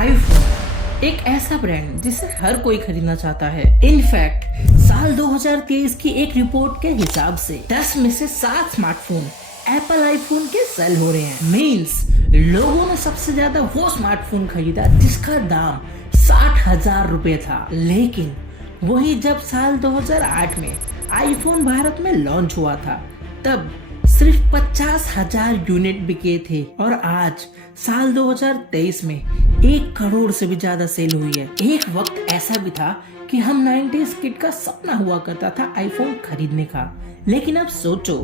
IPhone एक ऐसा brand जिसे हर कोई खरीदना चाहता है। इनफैक्ट साल 2023 की एक रिपोर्ट के हिसाब से 10 में से 7 स्मार्टफोन एप्पल आईफोन के सेल हो रहे हैं। मींस लोगों ने सबसे ज्यादा वो स्मार्टफोन खरीदा जिसका दाम 60,000 रुपए था। लेकिन वही जब साल 2008 में आईफोन भारत में लॉन्च हुआ था तब सिर्फ 50,000 यूनिट बिके थे और आज साल 2023 में 1 करोड़ से भी ज्यादा सेल हुई है। एक वक्त ऐसा भी था कि हम 90s किड का सपना हुआ करता था आईफोन खरीदने का। लेकिन अब सोचो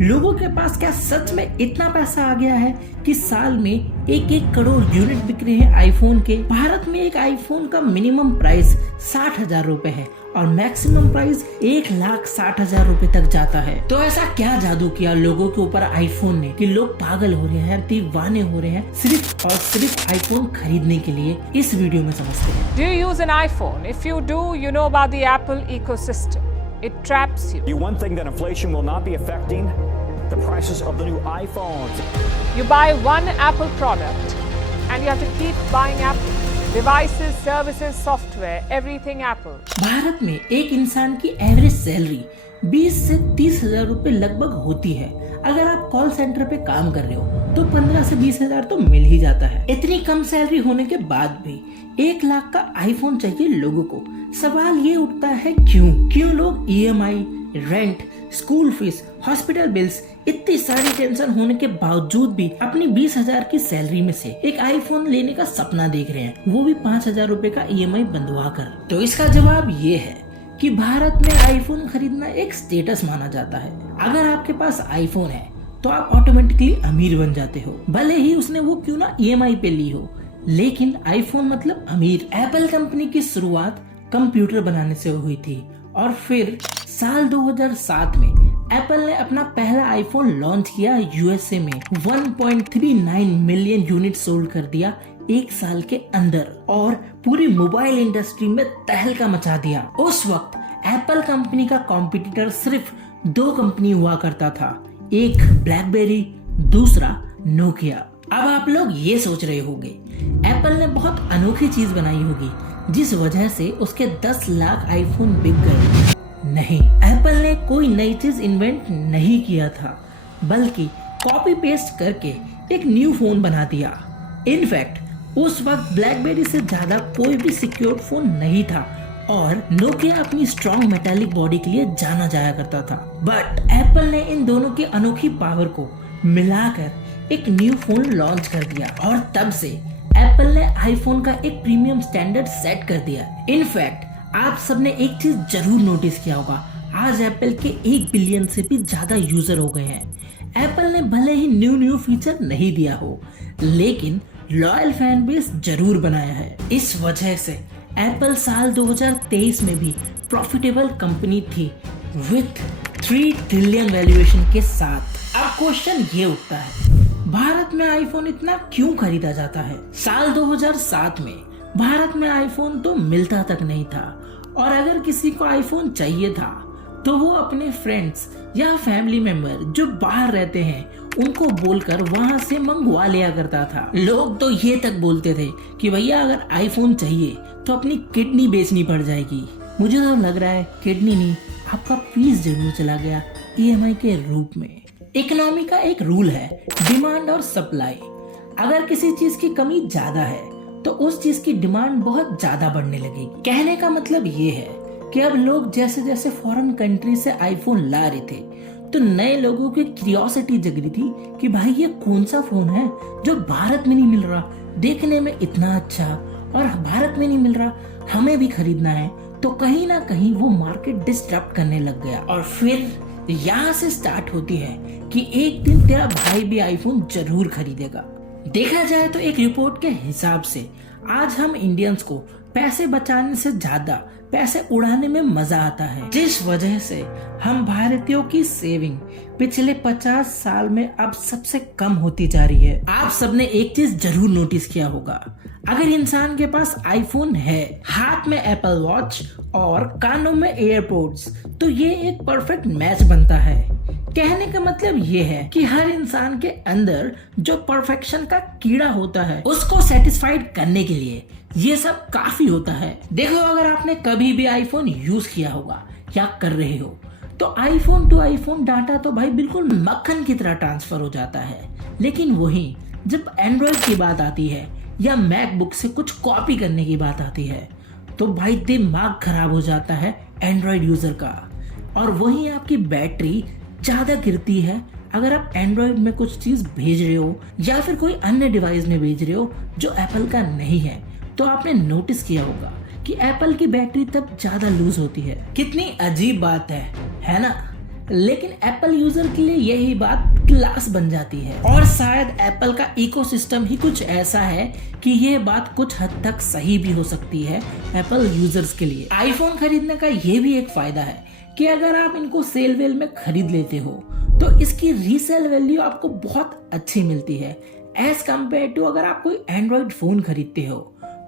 लोगों के पास क्या सच में इतना पैसा आ गया है कि साल में 1 करोड़ यूनिट बिक रहे हैं आईफोन के। भारत में एक आईफोन का मिनिमम प्राइस 60,000 रुपए है और मैक्सिमम प्राइस 1,60,000 रुपए तक जाता है। तो ऐसा क्या जादू किया लोगों के ऊपर आईफोन ने कि लोग पागल हो रहे हैं, दीवाने हो रहे हैं सिर्फ और सिर्फ आईफोन खरीदने के लिए। इस वीडियो में समझते हैं। Do you use an iPhone? If you do, you know about the Apple ecosystem. It traps you. One thing that inflation will not be affecting the prices of the new iPhones. You buy one Apple product and you have to keep buying Apple. Devices, services, software, everything Apple. Bharat में एक इंसान की average salary 20 से 30,000 रुपए लगभग होती है। अगर आप कॉल सेंटर पे काम कर रहे हो तो 15 से 20,000 तो मिल ही जाता है। इतनी कम सैलरी होने के बाद भी 1 लाख का आईफोन चाहिए लोगों को। सवाल ये उठता है क्यों लोग EMI, rent, school fees, hospital bills इतनी सारी टेंशन होने के बावजूद भी अपनी 20,000 की सैलरी में से एक आईफोन लेने का सपना देख रहे हैं, वो भी 5,000 रुपए का EMI बंधवा कर। तो इसका जवाब ये है कि भारत में आईफोन खरीदना एक स्टेटस माना जाता है। अगर आपके पास आईफोन है तो आप ऑटोमेटिकली अमीर बन जाते हो, भले ही उसने वो क्यों ना EMI पे ली हो। लेकिन आईफोन मतलब अमीर। एप्पल कंपनी की शुरुआत कंप्यूटर बनाने से हुई थी और फिर साल 2007 में एप्पल ने अपना पहला आईफोन लॉन्च किया USA में। 1.39 मिलियन यूनिट सोल्ड कर दिया 1 साल के अंदर और पूरी मोबाइल इंडस्ट्री में तहलका मचा दिया। उस वक्त एप्पल कंपनी का कॉम्पिटिटर सिर्फ 2 कंपनी हुआ करता था, एक ब्लैकबेरी, दूसरा नोकिया। अब आप लोग ये सोच रहे होंगे एप्पल ने बहुत अनोखी चीज बनाई होगी जिस वजह से उसके 10 लाख आईफोन बिक गए। नहीं, एप्पल ने कोई नई चीज इन्वेंट नहीं किया था, बल्कि कॉपी पेस्ट करके एक न्यू फोन बना दिया। इनफैक्ट उस वक्त ब्लैकबेरी से ज्यादा कोई भी सिक्योर फोन नहीं था और नोकिया अपनी स्ट्रॉन्ग मेटालिक बॉडी के लिए जाना जाया करता था। बट एप्पल ने इन दोनों की अनोखी पावर को मिलाकर एक न्यू फोन लॉन्च कर दिया और तब से एप्पल ने आईफोन का एक प्रीमियम स्टैंडर्ड सेट कर दिया। इनफैक्ट आप सबने एक चीज जरूर नोटिस किया होगा, आज एप्पल के 1 बिलियन से भी ज्यादा यूजर हो गए हैं। एप्पल ने भले ही न्यू फीचर नहीं दिया हो, लेकिन लॉयल फैन बेस जरूर बनाया है। इस वजह से एप्पल साल 2023 में भी प्रॉफिटेबल कंपनी थी विथ 3 ट्रिलियन वैल्यूएशन के साथ। अब क्वेश्चन ये उठता है, भारत में आईफोन इतना क्यों खरीदा जाता है? साल 2007 में भारत में आईफोन तो मिलता तक नहीं था और अगर किसी को आईफोन चाहिए था तो वो अपने फ्रेंड्स या फैमिली मेंबर जो बाहर रहते हैं उनको बोलकर वहां से मंगवा लिया करता था। लोग तो ये तक बोलते थे कि भैया अगर आईफोन चाहिए तो अपनी किडनी बेचनी पड़ जाएगी। मुझे तो लग रहा है किडनी नहीं, आपका पीस जरूर चला गया EMI के रूप में। इकोनॉमी का एक रूल है, डिमांड और सप्लाई। अगर किसी चीज की कमी ज्यादा है तो उस चीज की डिमांड बहुत ज्यादा बढ़ने लगेगी। कहने का मतलब ये है कि अब लोग जैसे जैसे फॉरेन कंट्री से आईफोन ला रहे थे तो नए लोगों की क्यूरियोसिटी जग रही थी कि भाई ये कौन सा फोन है जो भारत में नहीं मिल रहा, देखने में इतना अच्छा और भारत में नहीं मिल रहा, हमें भी खरीदना है। तो कहीं ना कहीं वो मार्केट डिस्टर्ब करने लग गया और फिर यहाँ से स्टार्ट होती है कि एक दिन तेरा भाई भी आईफोन जरूर खरीदेगा। देखा जाए तो एक रिपोर्ट के हिसाब से आज हम इंडियंस को पैसे बचाने से ज्यादा पैसे उड़ाने में मजा आता है, जिस वजह से हम भारतीयों की सेविंग पिछले 50 साल में अब सबसे कम होती जा रही है। आप सबने एक चीज जरूर नोटिस किया होगा, अगर इंसान के पास आईफोन है, हाथ में एप्पल वॉच और कानों में एयरपोड्स, तो ये एक परफेक्ट मैच बनता है कहने का मतलब ये है कि हर इंसान के अंदर जो परफेक्शन का कीड़ा होता है उसको सेटिस्फाइड करने के लिए ये सब काफी होता है। देखो, अगर आपने कभी भी आईफोन यूज किया होगा या कर रहे हो तो आईफोन टू आईफोन डाटा तो भाई बिल्कुल मक्खन की तरह ट्रांसफर हो जाता है। लेकिन वहीं जब एंड्रॉइड की बात आती है या मैकबुक से कुछ कॉपी करने की बात आती है तो भाई दिमाग खराब हो जाता है एंड्रॉइड यूजर का। और वहीं आपकी बैटरी ज्यादा गिरती है अगर आप एंड्रॉइड में कुछ चीज भेज रहे हो या फिर कोई अन्य डिवाइस में भेज रहे हो जो एप्पल का नहीं है। तो आपने नोटिस किया होगा कि एप्पल की बैटरी तब ज्यादा लूज होती है। कितनी अजीब बात है ना? लेकिन एप्पल यूजर के लिए यही बात क्लास बन जाती है और शायद एप्पल का इकोसिस्टम ही कुछ ऐसा है कि ये बात कुछ हद तक सही भी हो सकती है एप्पल यूजर्स के लिए। आईफोन खरीदने का ये भी एक फायदा है कि अगर आप इनको सेल वेल में खरीद लेते हो तो इसकी रीसेल वैल्यू आपको बहुत अच्छी मिलती है एज कम्पेयर टू अगर आप कोई एंड्रॉइड फोन खरीदते हो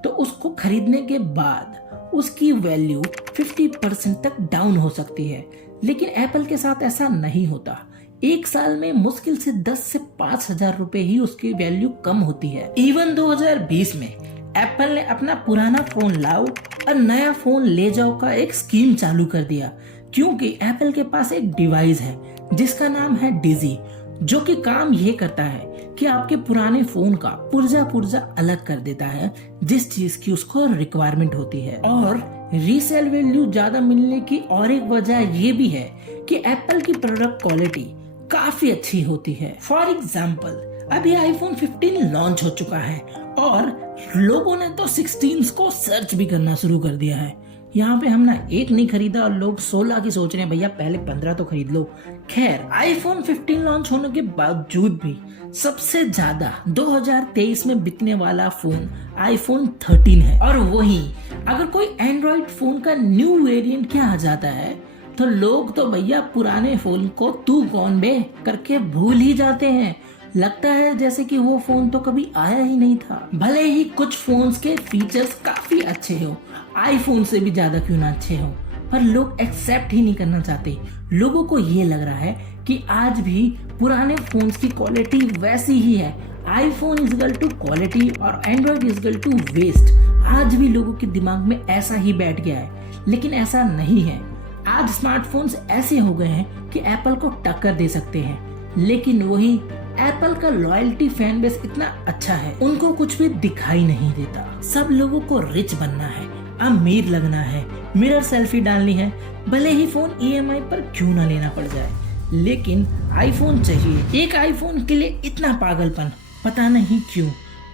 तो उसको खरीदने के बाद उसकी वैल्यू 50% तक डाउन हो सकती है। लेकिन एप्पल के साथ ऐसा नहीं होता। एक साल में मुश्किल से 10 से 5,000 रुपए ही उसकी वैल्यू कम होती है। इवन 2020 में एप्पल ने अपना पुराना फोन लाओ और नया फोन ले जाओ का एक स्कीम चालू कर दिया, क्योंकि एप्पल के पास एक डिवाइस है जिसका नाम है डिजी, जो कि काम ये करता है कि आपके पुराने फोन का पुर्जा अलग कर देता है जिस चीज की उसको रिक्वायरमेंट होती है। और रीसेल वैल्यू ज्यादा मिलने की और एक वजह ये भी है कि एप्पल की प्रोडक्ट क्वालिटी काफी अच्छी होती है। फॉर एग्जाम्पल, अभी आईफोन 15 लॉन्च हो चुका है और लोगों ने तो 16 को सर्च भी करना शुरू कर दिया है। यहाँ पे हमने एक नहीं खरीदा और लोग 16 की सोच रहे हैं, भैया पहले 15 तो खरीद लो। खैर, आईफोन 15 लॉन्च होने के बावजूद भी सबसे ज्यादा 2023 में बिकने वाला फोन आईफोन 13 है। और वहीं अगर कोई एंड्रॉइड फोन का न्यू वेरिएंट क्या आ जाता है तो लोग तो भैया पुराने फोन को तू कौन बे करके भूल ही जाते हैं। लगता है जैसे कि वो फोन तो कभी आया ही नहीं था। भले ही कुछ फोन्स के फीचर्स काफी अच्छे हो, आईफोन से भी ज्यादा क्यों ना अच्छे हो, पर लोग एक्सेप्ट ही नहीं करना चाहते। लोगों को ये लग रहा है कि आज भी पुराने फोन्स की क्वालिटी वैसी ही है। IPhone is equal to quality और Android is equal to waste. आज भी लोगों के दिमाग में ऐसा ही बैठ गया है, लेकिन ऐसा नहीं है। आज स्मार्टफोन्स ऐसे हो गए हैं कि एप्पल को टक्कर दे सकते हैं, लेकिन वही एप्पल का लॉयल्टी फैन बेस इतना अच्छा है, उनको कुछ भी दिखाई नहीं देता। सब लोगों को रिच बनना है, अमीर लगना है, मिरर सेल्फी डालनी है, भले ही फोन EMI पर क्यों ना लेना पड़ जाए, लेकिन आईफोन चाहिए। एक आईफोन के लिए इतना पागलपन पता नहीं क्यों।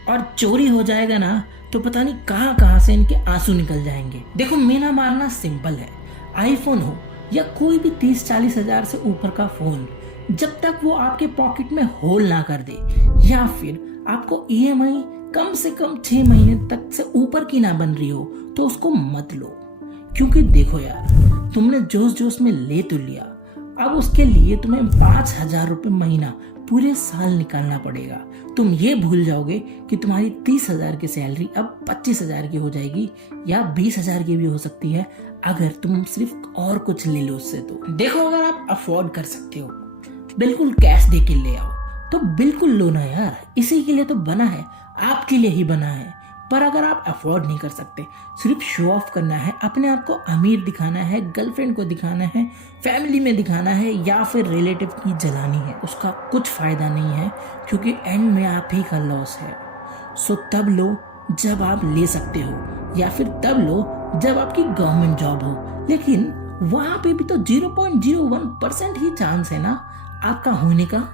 और चोरी हो जाएगा ना तो पता नहीं कहां से इनके आंसू निकल जाएंगे। देखो, मेरा मानना सिंपल है, आईफोन हो या कोई भी 30-40 हजार से ऊपर का फोन, जब तक वो आपके पॉकेट में होल ना कर दे या फिर आपको EMI कम से कम 6 महीने तक से ऊपर की ना बन रही हो तो उसको मत लो। क्योंकि देखो यार, तुमने जोश में ले तो लिया, अब उसके लिए तुम्हें 5,000 रुपए महीना पूरे साल निकालना पड़ेगा। तुम ये भूल जाओगे कि तुम्हारी 30,000 की सैलरी अब 25,000 की हो जाएगी या 20,000 की भी हो सकती है अगर तुम सिर्फ और कुछ ले लो उससे। तो देखो, अगर आप अफोर्ड कर सकते हो, बिल्कुल कैश दे के ले आओ तो बिल्कुल लो ना यार, इसी के लिए तो बना है, आपके लिए ही बना है। पर अगर आप अफोर्ड नहीं कर सकते, सिर्फ शो ऑफ करना है, अपने आप को अमीर दिखाना है, गर्लफ्रेंड को दिखाना है, फैमिली में दिखाना है या फिर रिलेटिव की जलानी है, उसका कुछ फायदा नहीं है, क्योंकि एंड में आप ही का लॉस है। सो तब लो जब आप ले सकते हो या फिर तब लो जब आपकी गवर्नमेंट जॉब हो। लेकिन वहां पे भी तो 0.01% ही चांस है ना आपका होने का।